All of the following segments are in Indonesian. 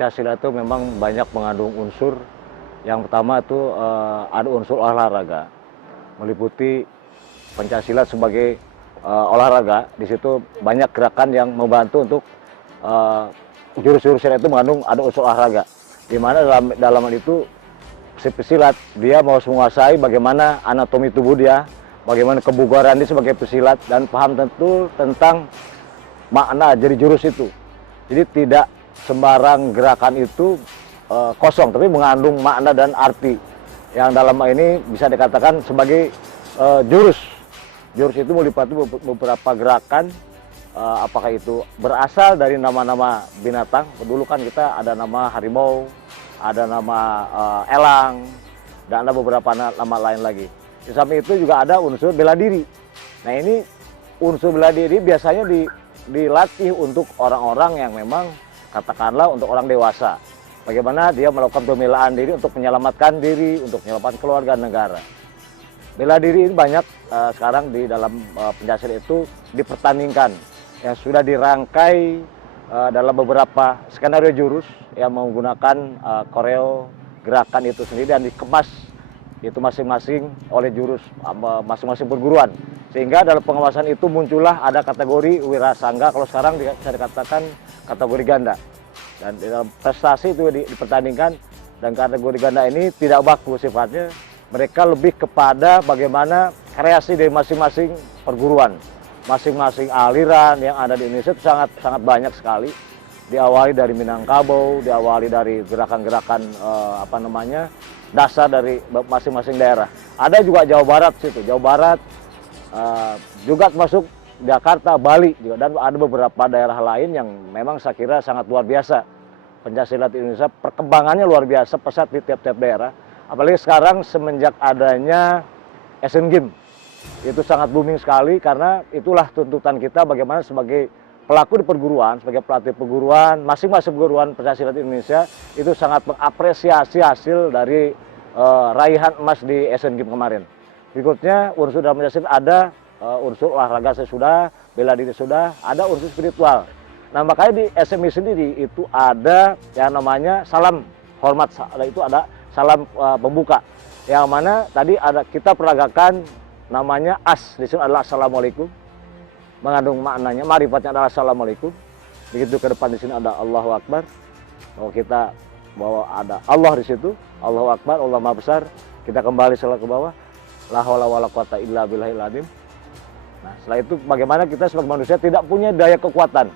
Pancasila itu memang banyak mengandung unsur. Yang pertama itu ada unsur olahraga, meliputi Pancasila sebagai olahraga. Di situ banyak gerakan yang membantu untuk jurus-jurusnya itu mengandung ada unsur olahraga. Di mana dalam hal itu si pesilat dia mau menguasai bagaimana anatomi tubuh dia, bagaimana kebugaran dia sebagai pesilat dan paham tentu tentang makna jadi jurus itu. Jadi tidak sembarang gerakan itu kosong, tapi mengandung makna dan arti yang dalam hal ini bisa dikatakan sebagai jurus. Jurus itu meliputi beberapa gerakan, apakah itu berasal dari nama-nama binatang. Dulu kan kita ada nama harimau, ada nama elang, dan ada beberapa nama lain lagi. Di samping itu juga ada unsur bela diri. Nah ini unsur bela diri biasanya dilatih untuk orang-orang yang memang katakanlah untuk orang dewasa. Bagaimana dia melakukan pembelaan diri untuk menyelamatkan diri, untuk menyelamatkan keluarga negara. Bela diri ini banyak sekarang di dalam Pancasila itu dipertandingkan, yang sudah dirangkai dalam beberapa skenario jurus yang menggunakan koreo gerakan itu sendiri dan dikemas itu masing-masing oleh jurus masing-masing perguruan. Sehingga dalam pengawasan itu muncullah ada kategori wirasangga, kalau sekarang bisa dikatakan kategori ganda. Dan dalam prestasi itu dipertandingkan, dan kategori ganda ini tidak baku sifatnya, mereka lebih kepada bagaimana kreasi dari masing-masing perguruan, masing-masing aliran yang ada di Indonesia itu sangat banyak sekali. Diawali dari Minangkabau, diawali dari gerakan-gerakan dasar dari masing-masing daerah. Ada juga Jawa Barat situ, Jawa Barat juga termasuk Jakarta, Bali juga, dan ada beberapa daerah lain yang memang saya kira sangat luar biasa. Pencaksilat di Indonesia perkembangannya luar biasa pesat di tiap-tiap daerah. Apalagi sekarang semenjak adanya Asian Games, itu sangat booming sekali karena itulah tuntutan kita bagaimana sebagai pelaku di perguruan, sebagai pelatih perguruan, masing-masing perguruan pencaksilat di Indonesia itu sangat mengapresiasi hasil dari raihan emas di Asian Games kemarin. Berikutnya unsur dalam pencaksilat ada unsur olahraga sudah, bela diri sudah, ada unsur spiritual. Nah makanya di SMI sendiri itu ada yang namanya salam hormat, itu ada salam pembuka. Yang mana tadi ada kita peragakan namanya as, di sini adalah assalamualaikum, mengandung maknanya, marifatnya adalah assalamualaikum. Begitu ke depan di sini ada Allahu Akbar, bahwa kita bahwa ada Allah di situ, Allahu Akbar, Allah Maha Besar. Kita kembali ke bawah, la haula wala quwata illa billahil azim. Nah, setelah itu bagaimana kita sebagai manusia tidak punya daya kekuatan.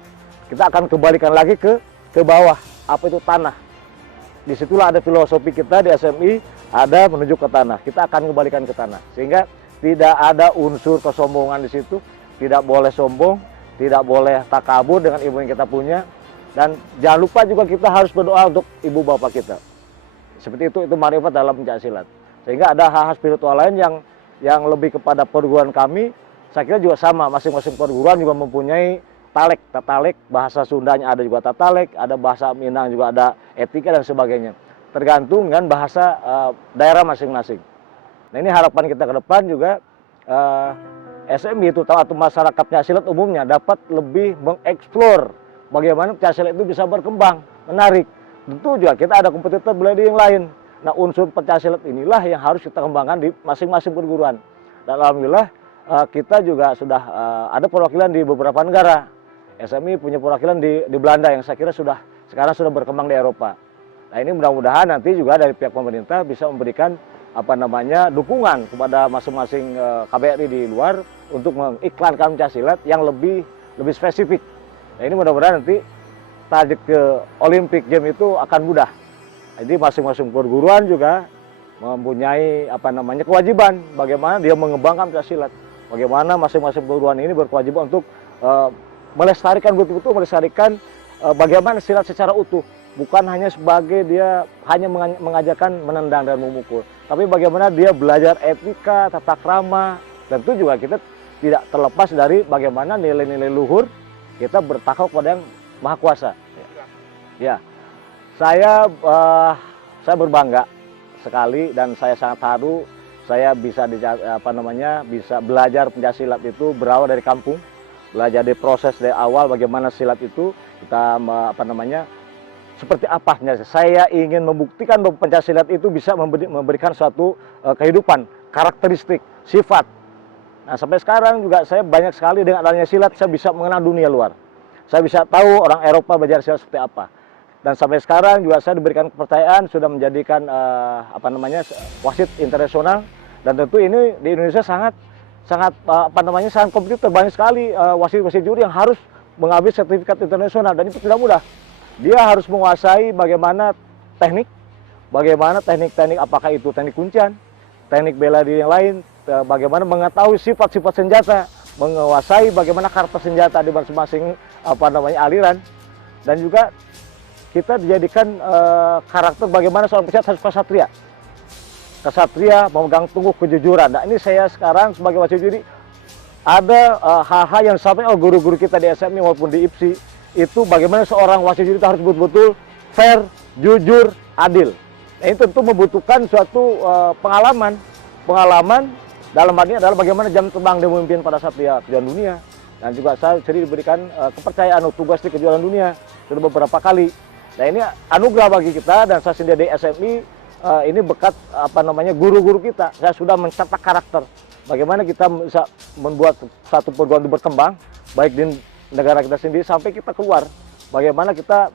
Kita akan kembalikan lagi ke bawah, apa itu tanah. Disitulah ada filosofi kita di SMI, ada menuju ke tanah. Kita akan kembalikan ke tanah. Sehingga tidak ada unsur kesombongan di situ, tidak boleh sombong, tidak boleh takabur dengan ilmu yang kita punya. Dan jangan lupa juga kita harus berdoa untuk ibu bapak kita. Seperti itu marifat dalam pencaksilat. Sehingga ada hal-hal spiritual lain yang lebih kepada perguruan kami. Saya kira juga sama, masing-masing perguruan juga mempunyai tatalek, bahasa Sundanya ada juga tatalek, ada bahasa Minang juga ada etika dan sebagainya. Tergantung dengan bahasa daerah masing-masing. Nah ini harapan kita ke depan juga SMI itu atau masyarakat pencaksilat umumnya dapat lebih mengeksplor bagaimana pencaksilat itu bisa berkembang, menarik. Tentu juga kita ada kompetitor bela diri yang lain. Nah unsur pencaksilat inilah yang harus kita kembangkan di masing-masing perguruan. Dan alhamdulillah kita juga sudah ada perwakilan di beberapa negara. SMI punya perwakilan di Belanda yang saya kira sekarang sudah berkembang di Eropa. Nah ini mudah-mudahan nanti juga dari pihak pemerintah bisa memberikan dukungan kepada masing-masing KBRI di luar untuk mengiklankan pencaksilat yang lebih spesifik. Nah ini mudah-mudahan nanti target ke Olympic Games itu akan mudah. Jadi masing-masing perguruan juga mempunyai kewajiban bagaimana dia mengembangkan pencaksilat. Bagaimana masing-masing perguruan ini berkewajiban untuk melestarikan betul-betul bagaimana silat secara utuh, bukan hanya sebagai dia hanya mengajarkan menendang dan memukul, tapi bagaimana dia belajar etika, tata krama. Tentu juga kita tidak terlepas dari bagaimana nilai-nilai luhur kita bertakwa kepada yang Maha Kuasa. Ya, saya berbangga sekali dan saya sangat haru saya bisa bisa belajar pencaksilat itu berawal dari kampung. Belajar dari proses dari awal bagaimana silat itu kita seperti apa Pencaksilat. Saya ingin membuktikan bahwa Pencaksilat itu bisa memberikan suatu kehidupan, karakteristik, sifat. Nah, sampai sekarang juga saya banyak sekali dengan adanya silat, saya bisa mengenal dunia luar. Saya bisa tahu orang Eropa belajar silat seperti apa. Dan sampai sekarang juga saya diberikan kepercayaan sudah menjadikan wasit internasional. Dan tentu ini di Indonesia sangat kompetitif, banyak sekali wasit-wasit juri yang harus mengambil sertifikat internasional, dan itu tidak mudah. Dia harus menguasai bagaimana teknik apakah itu teknik kuncian, teknik bela diri yang lain, bagaimana mengetahui sifat-sifat senjata, menguasai bagaimana karakter senjata di masing-masing aliran, dan juga kita dijadikan karakter bagaimana seorang pencak harus kesatria memegang teguh kejujuran. Nah, ini saya sekarang sebagai wasit juri ada hal-hal yang sampai guru-guru kita di SMI maupun di IPSI itu bagaimana seorang wasit juri itu harus betul-betul fair, jujur, adil. Nah, ini tentu membutuhkan suatu pengalaman dalam hal ini adalah bagaimana jam terbang dia memimpin pada saat dia kejuaraan dunia. Dan juga saya sendiri diberikan kepercayaan untuk tugas di kejuaraan dunia sudah beberapa kali. Nah, ini anugerah bagi kita, dan saya sendiri di SMI ini berkat guru-guru kita. Saya sudah mencetak karakter. Bagaimana kita bisa membuat satu perguruan itu berkembang baik di negara kita sendiri sampai kita keluar. Bagaimana kita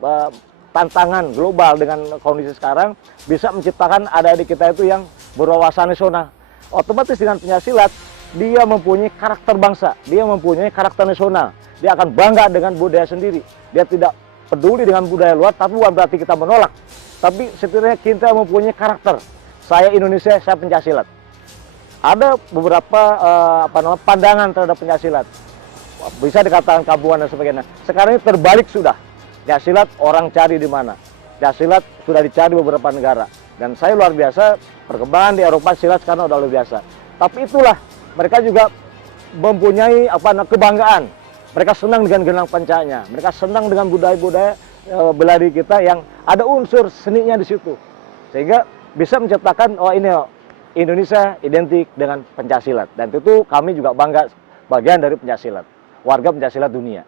tantangan global dengan kondisi sekarang bisa menciptakan adik-adik kita itu yang berwawasan nasional. Otomatis dengan pencaksilat dia mempunyai karakter bangsa, dia mempunyai karakter nasional. Dia akan bangga dengan budaya sendiri. Dia tidak peduli dengan budaya luar, tapi bukan berarti kita menolak. Tapi setidaknya kita mempunyai karakter. Saya Indonesia, saya pencaksilat. Ada beberapa pandangan terhadap pencaksilat. Bisa dikatakan kampungan dan sebagainya. Sekarang ini terbalik sudah. Pencaksilat orang cari di mana? Pencaksilat sudah dicari beberapa negara. Dan saya luar biasa, perkembangan di Eropa silat sekarang sudah luar biasa. Tapi itulah, mereka juga mempunyai kebanggaan. Mereka senang dengan genang pancanya. Mereka senang dengan budaya-budaya bela diri kita yang ada unsur seninya di situ. Sehingga bisa menciptakan, ini Indonesia identik dengan pencaksilat. Dan itu kami juga bangga bagian dari pencaksilat. Warga pencaksilat dunia.